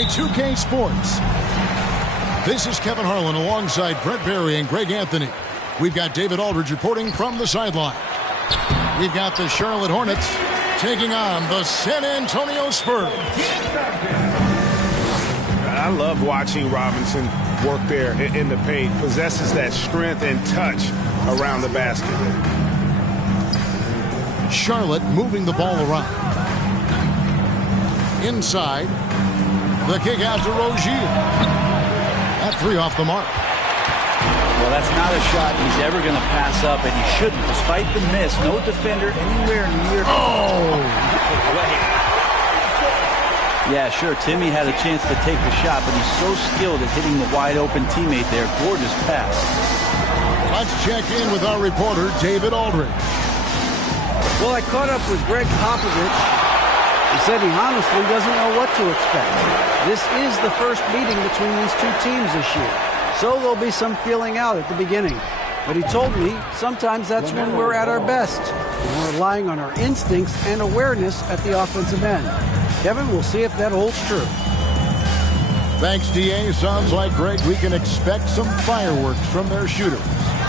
by 2K Sports. This is Kevin Harlan alongside Brent Barry and Greg Anthony. We've got David Aldridge reporting from the sideline. We've got the Charlotte Hornets taking on the San Antonio Spurs. I love watching Robinson work there in the paint. Possesses that strength and touch around the basket. Charlotte moving the ball around. Inside. The kick out to Rozier. That three off the mark. Well, that's not a shot he's ever going to pass up, and he shouldn't. Despite the miss, no defender anywhere near. Oh! Yeah, sure, Timmy had a chance to take the shot, but he's so skilled at hitting the wide-open teammate there. Gorgeous pass. Let's check in with our reporter, David Aldridge. Well, I caught up with Greg Popovich. He said he honestly doesn't know what to expect. This is the first meeting between these two teams this year, so there'll be some feeling out at the beginning. But he told me sometimes that's when we're at our best. We're relying on our instincts and awareness at the offensive end. Kevin, we'll see if that holds true. Thanks, D.A. Sounds like, Greg, we can expect some fireworks from their shooters.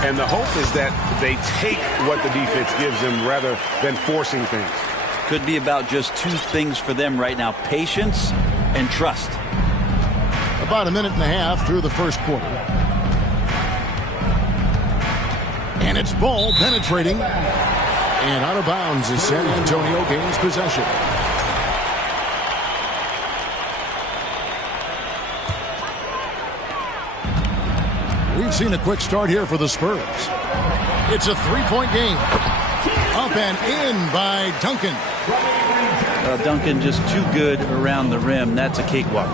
And the hope is that they take what the defense gives them rather than forcing things. Could be about just two things for them right now, patience and trust. About a minute and a half through the first quarter. And it's ball penetrating. And out of bounds as San Antonio gains possession. We've seen a quick start here for the Spurs. It's a three-point game. Up and in by Duncan. Duncan just too good around the rim. That's a cakewalk.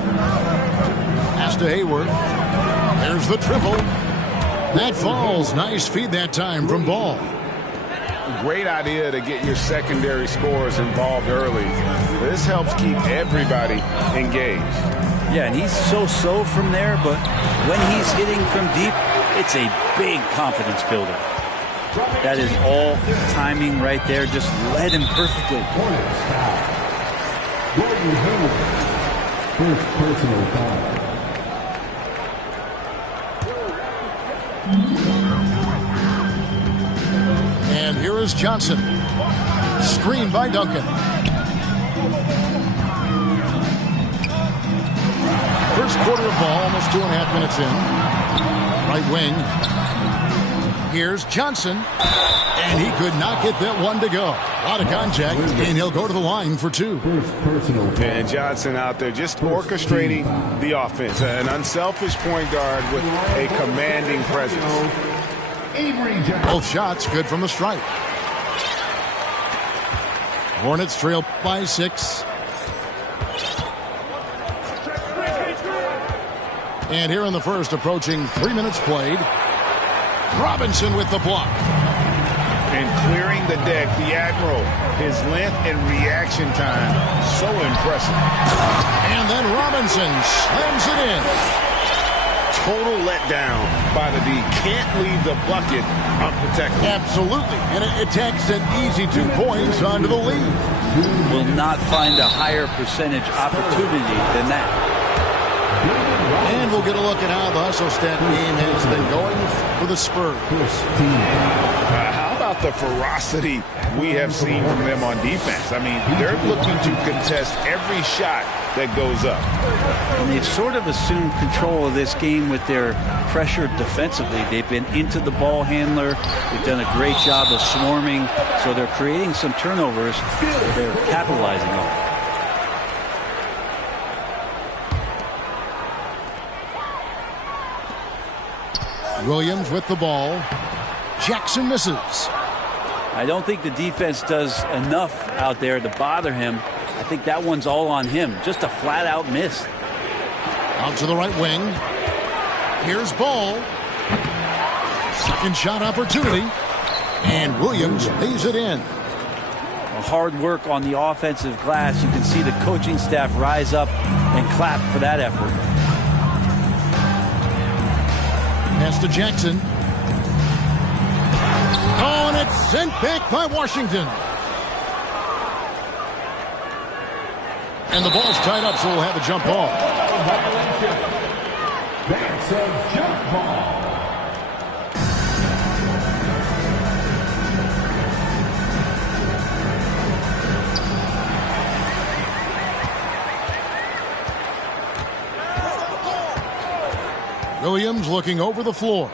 Pass to Hayward. There's the triple. That falls. Nice feed that time from Ball. Great idea to get your secondary scorers involved early. This helps keep everybody engaged. Yeah, and he's so from there, but when he's hitting from deep, it's a big confidence builder. That is all timing right there. Just led him perfectly. Gordon Hayward, first personal foul. And here is Johnson. Screen by Duncan. First quarter of ball, almost 2.5 minutes in. Right wing. Here's Johnson. And he could not get that one to go. A lot of contact, and he'll go to the line for two. And Johnson out there just orchestrating the offense. An unselfish point guard with a commanding presence. Both shots good from the stripe. Hornets trail by 6. And here in the first, approaching 3 minutes played. Robinson with the block. And clearing the deck, the Admiral. His length and reaction time, so impressive. And then Robinson slams it in. Total letdown by the D. Can't leave the bucket unprotected. Absolutely. And it takes an easy 2 points onto the lead. Will not find a higher percentage opportunity than that. And we'll get a look at how the hustle stat game has been going for the Spurs. How about the ferocity we have seen from them on defense? I mean, they're looking to contest every shot that goes up. And they've sort of assumed control of this game with their pressure defensively. They've been into the ball handler. They've done a great job of swarming. So they're creating some turnovers that they're capitalizing on. Williams with the ball. Jackson misses. I don't think the defense does enough out there to bother him. I think that one's all on him. Just a flat-out miss. Out to the right wing. Here's Ball. Second shot opportunity. And Williams lays it in. Hard work on the offensive glass. You can see the coaching staff rise up and clap for that effort. Pass to Jackson. Oh, and it's sent back by Washington. And the ball's tied up, so we'll have a jump ball. violation. That's a jump ball. Williams looking over the floor.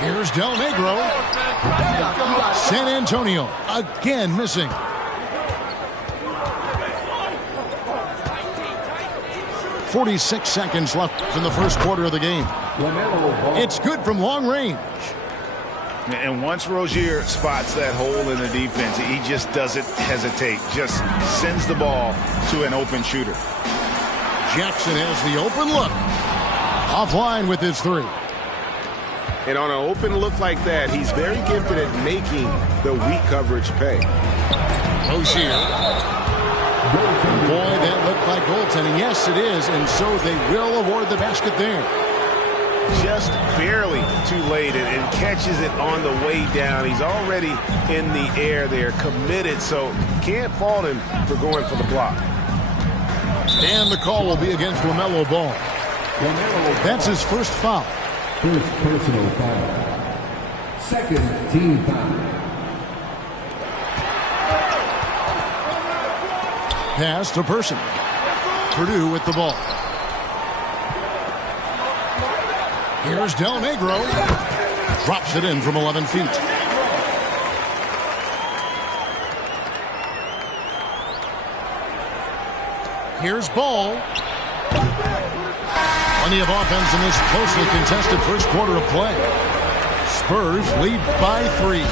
Here's Del Negro. San Antonio again missing. .46 seconds left in the first quarter of the game. It's good from long range. And once Rozier spots that hole in the defense, he just doesn't hesitate. Just sends the ball to an open shooter. Jackson has the open look. Offline with his three. And on an open look like that, he's very gifted at making the weak coverage pay. Rozier. Boy, that looked like goaltending. Yes, it is. And so they will award the basket there. Just barely too late and catches it on the way down. He's already in the air there, committed, so can't fault him for going for the block. And the call will be against LaMelo Ball. That's his first foul. First personal foul. Second team foul. Pass to Person. Purdue with the ball. Here's Del Negro. Drops it in from 11 feet. Here's Ball. Plenty of offense in this closely contested first quarter of play. Spurs lead by 3.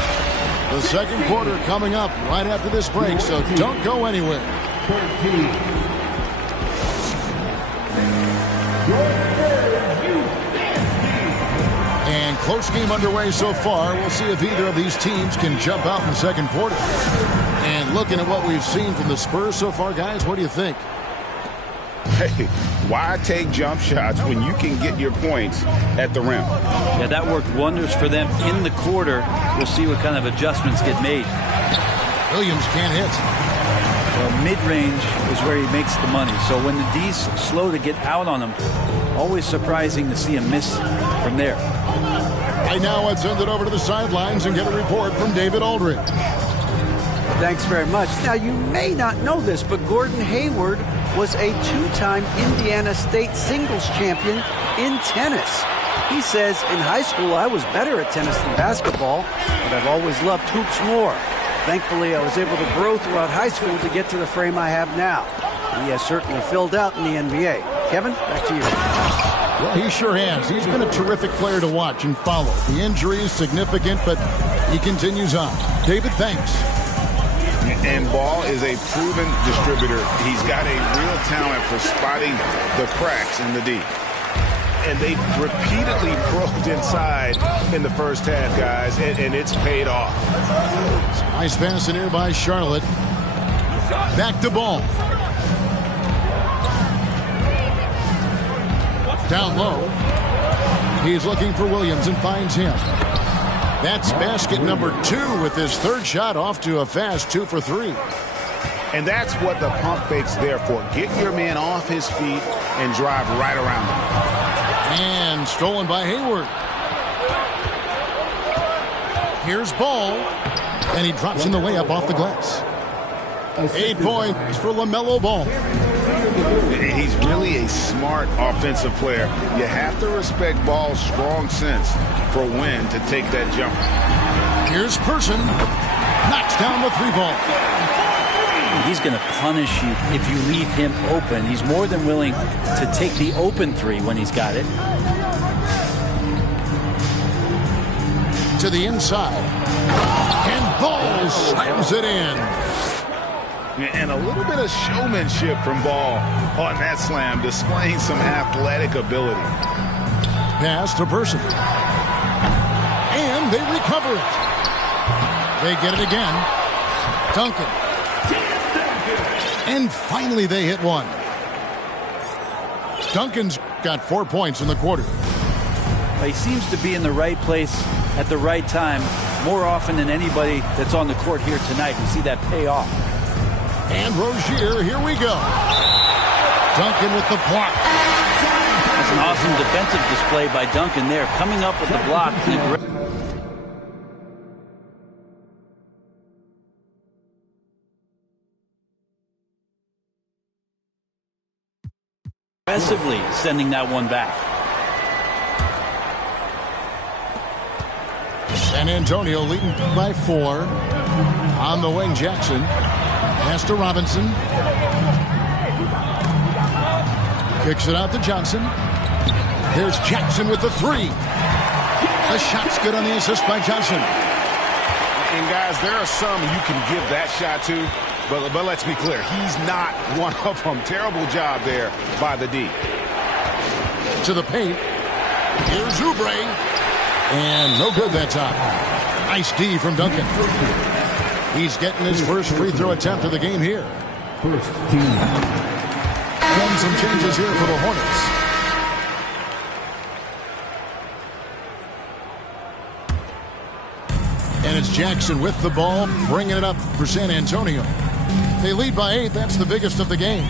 The second quarter coming up right after this break, so don't go anywhere. 13. And close game underway so far. We'll see if either of these teams can jump out in the second quarter. And looking at what we've seen from the Spurs so far, guys, what do you think? Hey, why take jump shots when you can get your points at the rim? Yeah, that worked wonders for them in the quarter. We'll see what kind of adjustments get made. Williams can't hit. Well, mid-range is where he makes the money. So when the D's slow to get out on him, always surprising to see him miss from there. Right now, let's send it over to the sidelines and get a report from David Aldridge. Thanks very much. Now, you may not know this, but Gordon Hayward was a 2-time Indiana State singles champion in tennis. He says, in high school, I was better at tennis than basketball, but I've always loved hoops more. Thankfully, I was able to grow throughout high school to get to the frame I have now. He has certainly filled out in the NBA. Kevin, back to you. Well, he sure has. He's been a terrific player to watch and follow. The injury is significant, but he continues on. David, thanks. And Ball is a proven distributor. He's got a real talent for spotting the cracks in the D. And they repeatedly probed inside in the first half, guys, and it's paid off. Nice pass in here by Charlotte. Back to Ball. Down low. He's looking for Williams and finds him. That's basket number 2 with his third shot off to a fast 2 for 3. And that's what the pump fake's there for. Get your man off his feet and drive right around him. And stolen by Hayward. Here's Ball. And he drops in the layup off the glass. 8 points for LaMelo Ball. He's really a smart offensive player. You have to respect Ball's strong sense for when to take that jump. Here's Person. Knocks down the 3 ball. He's going to punish you if you leave him open. He's more than willing to take the open 3 when he's got it. To the inside. And Ball slams it in. And a little bit of showmanship from Ball on that slam, displaying some athletic ability. Pass to Person. And they recover it. They get it again. Duncan. And finally they hit one. Duncan's got 4 points in the quarter. He seems to be in the right place at the right time more often than anybody that's on the court here tonight. We see that pay off. And Rozier, here we go. Duncan with the block. That's an awesome defensive display by Duncan there, coming up with the block. Aggressively sending that one back. San Antonio leading by 4. On the wing, Jackson. Pass to Robinson. Kicks it out to Johnson. Here's Jackson with the 3. The shot's good on the assist by Johnson. And guys, there are some you can give that shot to, but let's be clear, he's not one of them. Terrible job there by the D. To the paint. Here's Oubre. And no good that time. Nice D from Duncan. He's getting his first free throw attempt of the game here. First team. And some changes here for the Hornets. And it's Jackson with the ball, bringing it up for San Antonio. They lead by 8. That's the biggest of the game.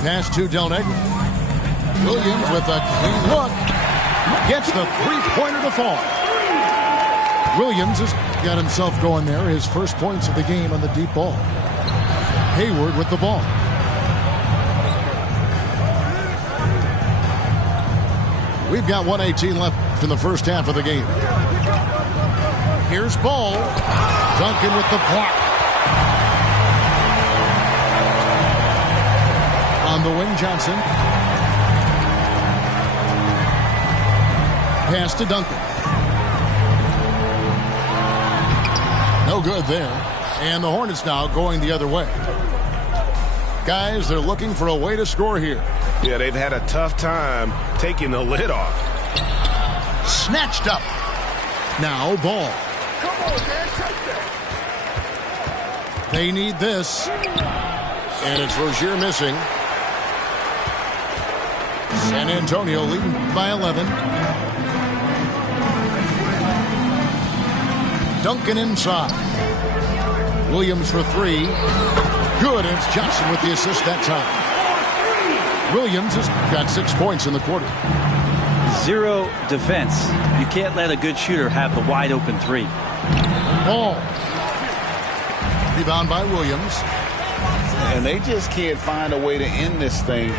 Pass to Del Negro. Williams with a clean look. Gets the three-pointer to fall. Williams has got himself going there. His first points of the game on the deep ball. Hayward with the ball. We've got 1:18 left in the first half of the game. Here's Ball. Duncan with the block. On the wing, Johnson. Pass to Duncan. No good there. And the Hornets now going the other way. Guys, they're looking for a way to score here. Yeah, they've had a tough time taking the lid off. Snatched up. Now Ball. Come on, man, take that. They need this. And it's Rozier missing. San Antonio leading by 11. Duncan inside. Williams for 3. Good, and it's Johnson with the assist that time. Williams has got 6 points in the quarter. 0 defense. You can't let a good shooter have the wide open 3. Ball. Rebound by Williams. And they just can't find a way to end this thing.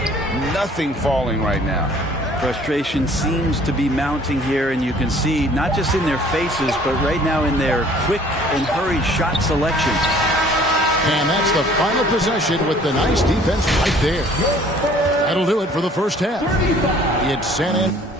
Nothing falling right now. Frustration seems to be mounting here, and you can see not just in their faces, but right now in their quick and hurried shot selection. And that's the final possession with the nice defense right there. That'll do it for the first half. It's San Antonio.